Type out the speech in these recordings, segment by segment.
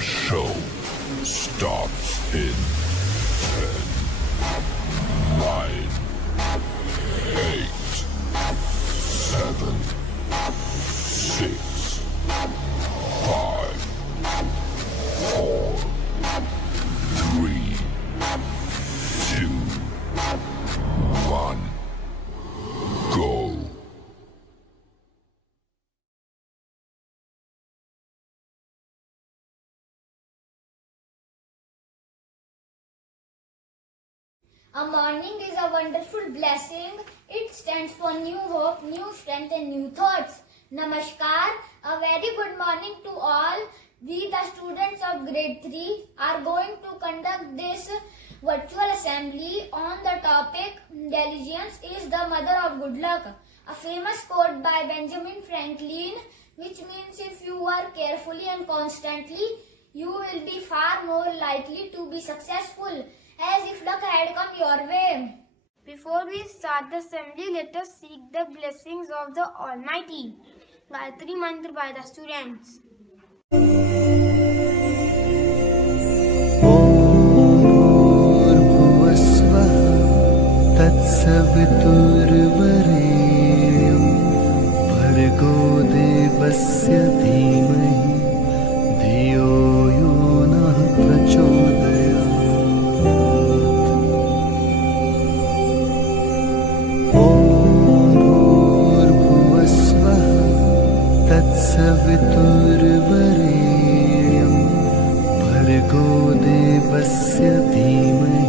show starts in 10, 9, 8, 7, 6, 5, 4, 3, 2, 1, go. A morning is a wonderful blessing. It stands for new hope, new strength and new thoughts. Namaskar. A very good morning to all. We, the students of grade 3, are going to conduct this virtual assembly on the topic Diligence is the mother of good luck. A famous quote by Benjamin Franklin, which means if you work carefully and constantly, you will be far more likely to be successful, as if luck had come your way. Before we start the assembly, let us seek the blessings of the Almighty. Gayatri Mantra by the students. भूर्भुवस्वः तत्सवितुर्वरेण्यं भर्गो देवस्य धीमहि धियो यो नः प्रचोदयात् ॐ भूर्भुवस्वः तत्सवितुर्वरेण्यं भर्गो देवस्य धीमहि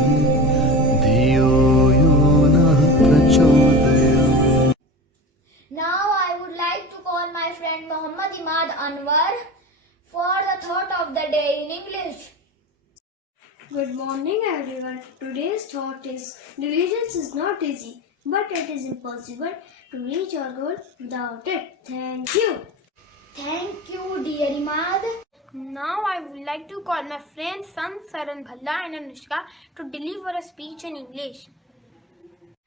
धियो यो नः प्रचोदयात्. Now I would like to call my friend Muhammad Imad Anwar for the thought of the day in English. Good morning, everyone. Today's thought is diligence is not easy, but it is impossible to reach your goal without it. Thank you. Thank you, dear Imad. Now I would like to call my friends Sant Saran Bhalla and Anushka to deliver a speech in English.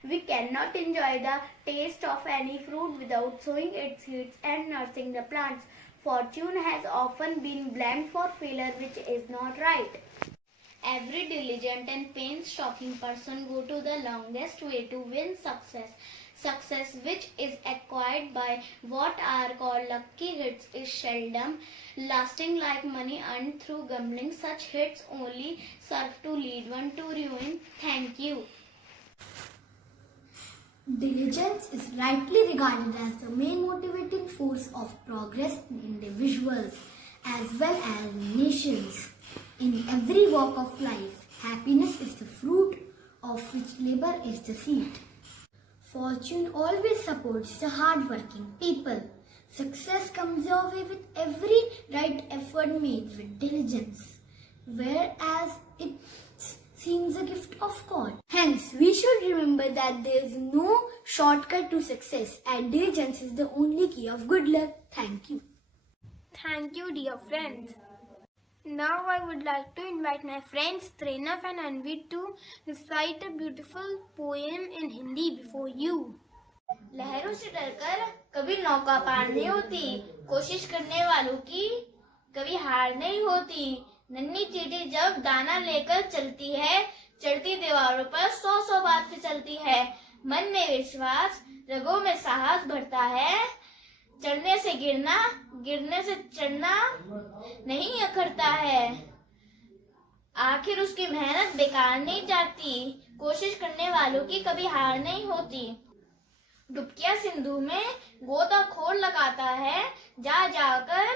We cannot enjoy the taste of any fruit without sowing its seeds and nursing the plants. Fortune has often been blamed for failure, which is not right. Every diligent and painstaking person go to the longest way to win success. Success which is acquired by what are called lucky hits is seldom lasting like money earned through gambling. Such hits only serve to lead one to ruin. Thank you. Diligence is rightly regarded as the main motivating force of progress in individuals as well as nations. In every walk of life, happiness is the fruit of which labor is the seed. Fortune always supports the hard-working people. Success comes your way with every right effort made with diligence, whereas it seems a gift of God. Hence, we should remember that there is no shortcut to success, and diligence is the only key of good luck. Thank you. Thank you, dear friends. Now I would like to invite my friends Trenaf and Anvit to recite a beautiful poem in Hindi before you. लहरों से डरकर कभी नौका पार नहीं होती, कोशिश करने वालों की कभी हार नहीं होती। नन्ही चींटी जब दाना लेकर चलती है, चढ़ती दीवारों पर 100 बार फिसलती है। मन में विश्वास, रगों में साहस बढ़ता है। चढ़ने से गिरना, गिरने से चढ़ना नहीं अखरता है। आखिर उसकी मेहनत बेकार नहीं जाती, कोशिश करने वालों की कभी हार नहीं होती। डुबकिया सिंधु में गोताखोर लगाता है, जा जाकर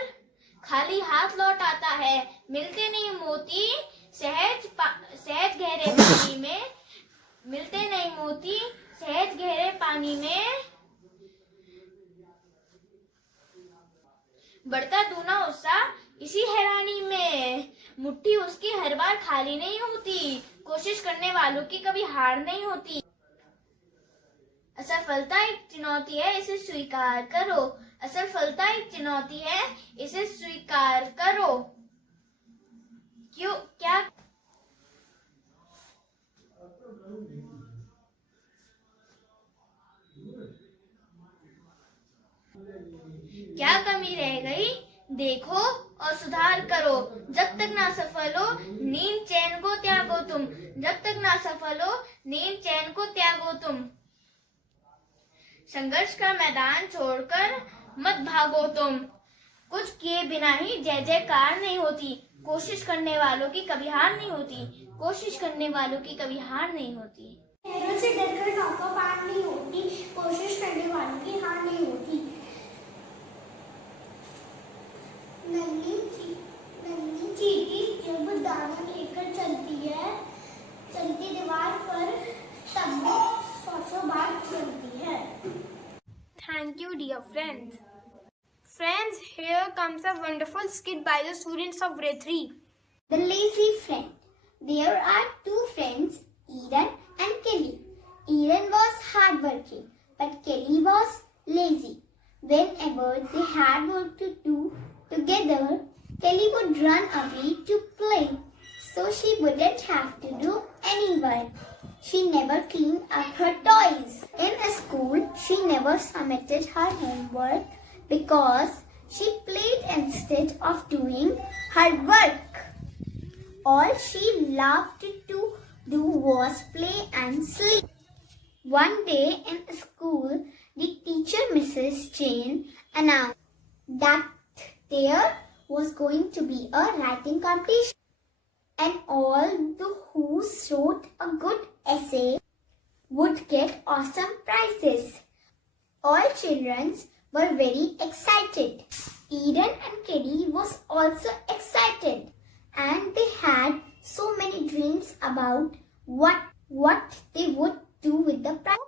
खाली हाथ लौट आता है। मिलते नहीं मोती सहज गहरे पानी में, मिलते नहीं मोती सहज गहरे पानी में। बढ़ता दूना उत्साह इसी हैरानी में, मुट्ठी उसकी हर बार खाली नहीं होती, कोशिश करने वालों की कभी हार नहीं होती। असफलता एक चुनौती है, इसे स्वीकार करो। असफलता एक चुनौती है, इसे स्वीकार करो। क्यों क्या कमी रह गई देखो और सुधार करो, जब तक ना सफल हो नींद चैन को त्यागो तुम, जब तक ना सफल हो नींद चैन को त्यागो तुम। संघर्ष का मैदान छोड़कर मत भागो तुम, कुछ किए बिना ही जय जयकार नहीं होती, कोशिश करने वालों की कभी हार नहीं होती, कोशिश करने वालों की कभी हार नहीं होती। शहरों से डरकर नौका पार नहीं होती, कोशिश करने वालों की हार नहीं होती। नन्ही चींटी जब दाना लेकर चलती है, चलती दीवार पर तब 100 बार चलती है। Thank you, dear friends. Friends, here comes a wonderful skit by the students of grade 3. The lazy friend. There are two friends, Eden and Kelly. Eden was hardworking, but Kelly was lazy. Whenever they had work to do together, Kelly would run away to play, so she wouldn't have to do any work. She never cleaned up her toys. In school, she never submitted her homework because she played instead of doing her work. All she loved to do was play and sleep. One day in school, the teacher, Mrs. Jane, announced that there was going to be a writing competition, and all who wrote a good essay would get awesome prizes. All children were very excited. Eden and Kelly was also excited, and they had so many dreams about what they would do with the prize.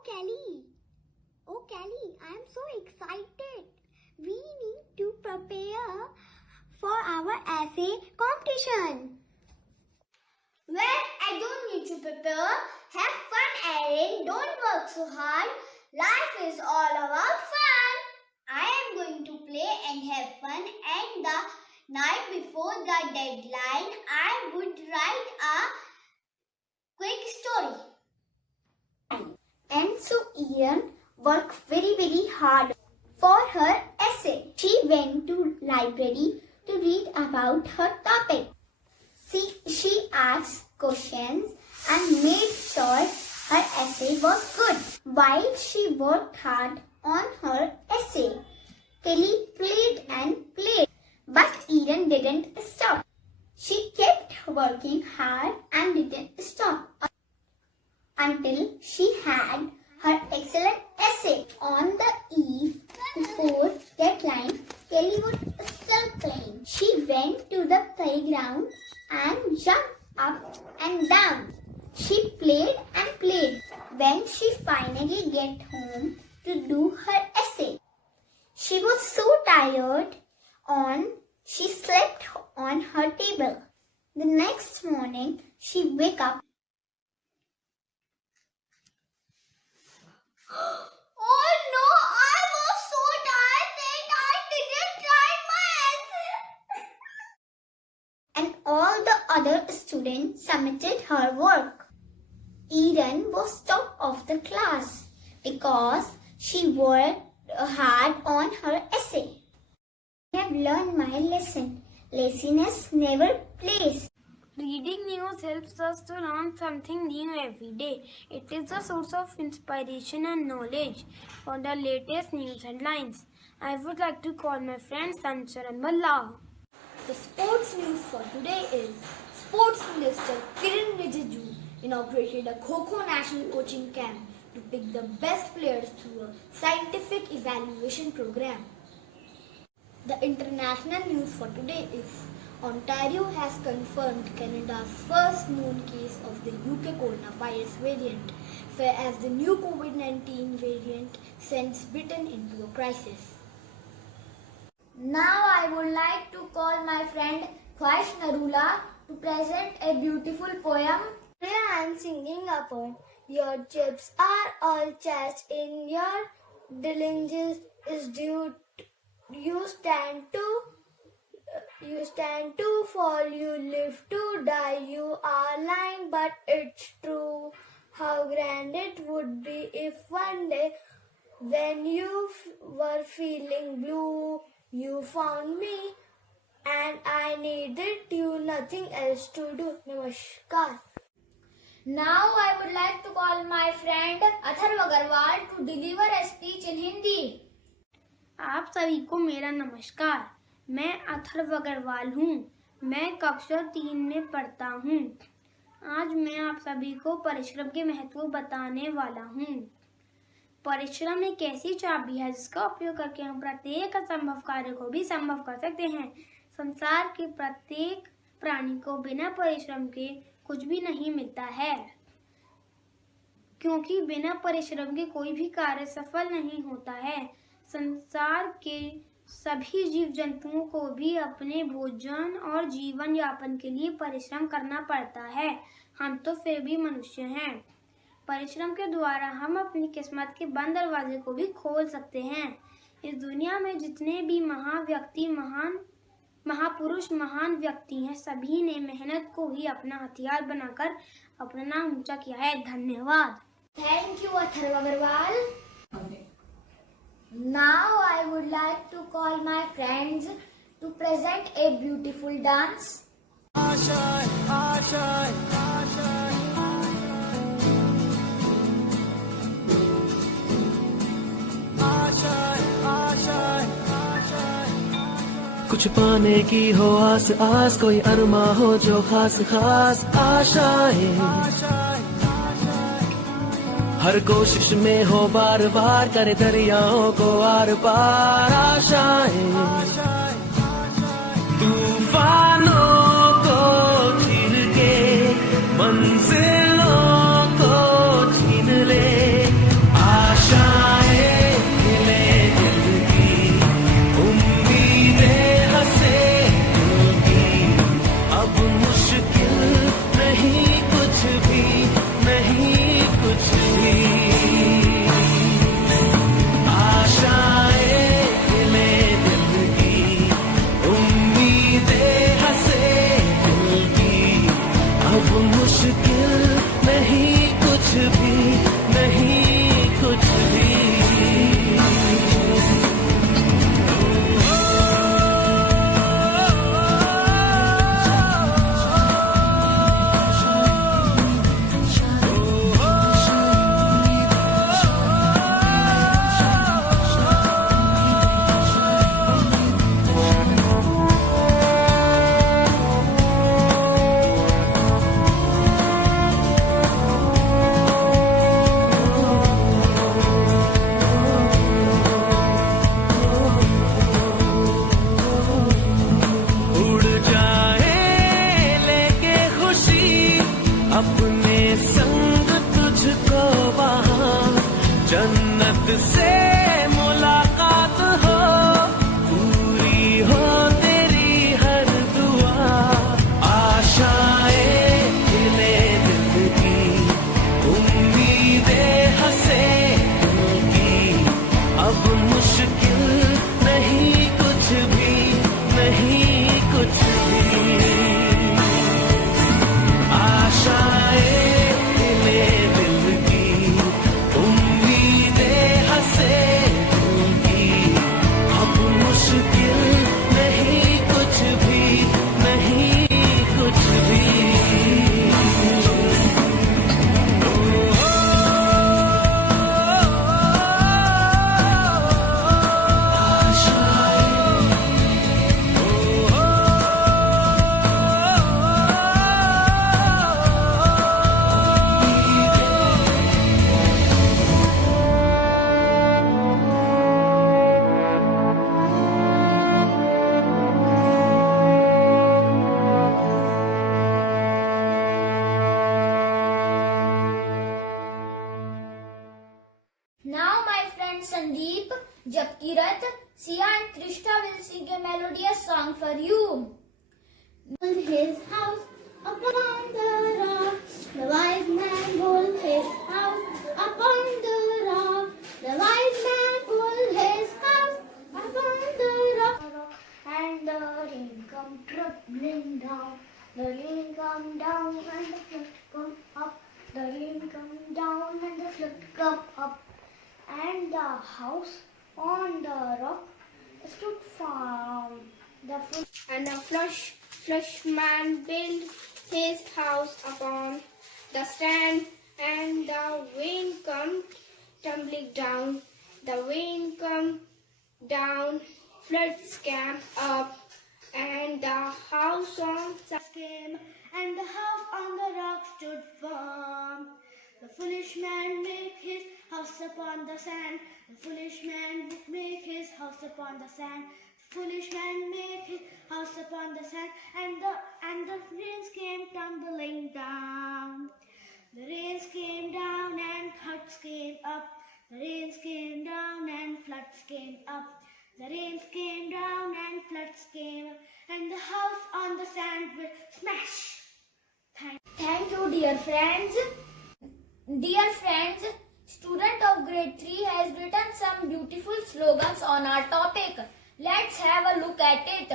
Oh Kelly, I am so excited. We need to prepare for our essay competition. Well, I don't need to prepare. Have fun, Erin. Don't work so hard. Life is all about fun. I am going to play and have fun, and the night before the deadline, I would write a quick story. And so Ian worked very hard for her essay. She went to library to read about her topic. She asked questions and made sure her essay was good. While she worked hard on her essay, Kelly played and played, but Eden didn't stop. She kept working hard and didn't stop until she had her excellent essay. On the eve before deadline, Kelly was still playing. She went to the playground and jumped up and down. She played and played. When she finally get home to do her essay, she was so tired she slept on her table. The next morning, she wake up. Oh no, I was so tired that I didn't write my essay. And all the other students submitted her work. Eden was top of the class because she worked hard on her essay. I have learned my lesson. Laziness never plays. Reading news helps us to learn something new every day. It is a source of inspiration and knowledge. For the latest news headlines, I would like to call my friend Sanchar and Balla. The sports news for today is Sports Minister Kiran Rijiju inaugurated a Kho-Kho national coaching camp to pick the best players through a scientific evaluation program. The international news for today is Ontario has confirmed Canada's first known case of the UK coronavirus variant, whereas the new COVID-19 variant sends Britain into a crisis. Now I would like to call my friend Khwaish Narula to present a beautiful poem. Today I am singing a poem. Your chips are all chest in your diligence is due. You stand to fall, you live to die. You are lying, but it's true. How grand it would be if one day, when you were feeling blue, you found me and I needed you nothing else to do. Namaskar. Now I would like to call my friend Atharv Agarwal to deliver a speech in Hindi. आप सभी को मेरा नमस्कार। मैं अथर्व अग्रवाल हूँ। मैं कक्षा 3 में पढ़ता हूँ। आज मैं आप सभी को परिश्रम के महत्व को बताने वाला हूँ। परिश्रम एक ऐसी चाबी है जिसका उपयोग करके हम प्रत्येक असंभव कार्य को भी संभव कर सकते हैं। संसार के प्रत्येक प्राणी को बिना परिश्रम के कुछ भी नहीं मिलता है, क्योंकि बिना परिश्रम के कोई भी कार्य सफल नहीं होता है। संसार के सभी जीव जंतुओं को भी अपने भोजन और जीवन यापन के लिए परिश्रम करना पड़ता है। हम तो फिर भी मनुष्य हैं। परिश्रम के द्वारा हम अपनी किस्मत के बंद दरवाजे को भी खोल सकते हैं। इस दुनिया में जितने भी महापुरुष महान व्यक्ति हैं, सभी ने मेहनत को ही अपना हथियार बनाकर अपना नाम ऊंचा किया है। धन्यवाद। Thank you, Atharv Agarwal. Now I would like to call my friends to present a beautiful dance. कुछ पाने की हो आस आस, कोई अरमा हो जो खास खास आशाएं, हर कोशिश में हो बार बार, करे दरियाओं को आर पार आशाएं, तूफानों को चीर के मंजिलों को छीन ले, आशाएं खिले दिल की, उम्मीदें हंसे दिल की, अब मुश्किल नहीं कुछ भी, नहीं कुछ भी, आशाएं खिले दिल की, उम्मीदें हंसे दिल की, अब मुश्किल नहीं कुछ भी, नहीं कुछ भी। उड़ जाए लेके खुशी अपने संग तुझको वहाँ, जन्नत से मुलाकात हो, पूरी हो तेरी हर दुआ, आशाएं खिले दिल की, उम्मीदें हंसे दिल की, अब मुश्किल नहीं कुछ भी, नहीं कुछ भी, आशाएं खिले दिल की, उम्मीदें हंसे दिल की, अब मुश्किल नहीं कुछ भी, नहीं कुछ भी। Now my friend Sandeep, Japkirat, Sia and Krishna will sing a melodious song for you. Built his house upon the rock, the wise man built his house upon the rock, the wise man built his house upon the rock, and the rain come dribbling down, the rain come down and the flood come up, the rain come down and the flood come up. And the house on the rock stood firm, And the flush man built his house upon the sand, and the rain come tumbling down. The rain come down, floods came up, and the house on the came, and the house on the rock stood firm. The foolish man made his house upon the sand. The foolish man made his house upon the sand. The foolish man made his house upon the sand, and the rains came tumbling down. The rains came down and floods came up. The rains came down and floods came up. The rains came down and floods came up, and the house on the sand will smash. Thank you, dear friends. Dear friends, student of grade 3 has written some beautiful slogans on our topic. Let's have a look at it.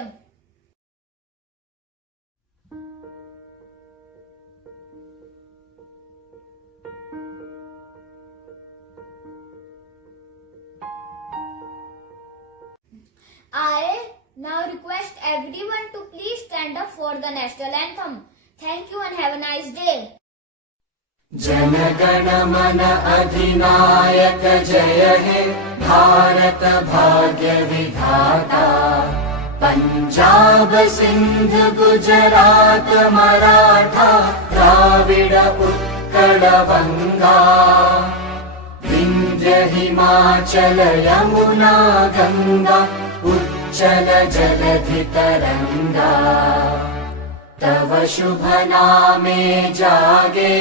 I now request everyone to please stand up for the national anthem. Thank you and have a nice day. जनगण मन अधिनायक जय हे भारत भाग्य विधाता पंजाब सिंध गुजरात मराठा द्राविड उत्कल बंगा विंध्य हिमाचल यमुना गंगा उच्चल जलधि तरंगा तव शुभ नामे जागे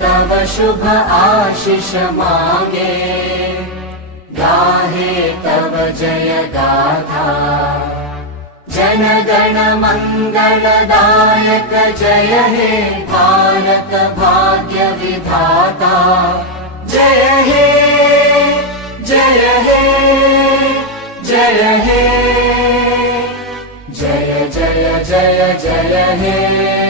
तव शुभ आशीष मांगे गाहे तव जय गाथा जन गण मंगलदायक जय हे भारत भाग्य विधाता जय हे जय हे जय हे जय जय जय जय हे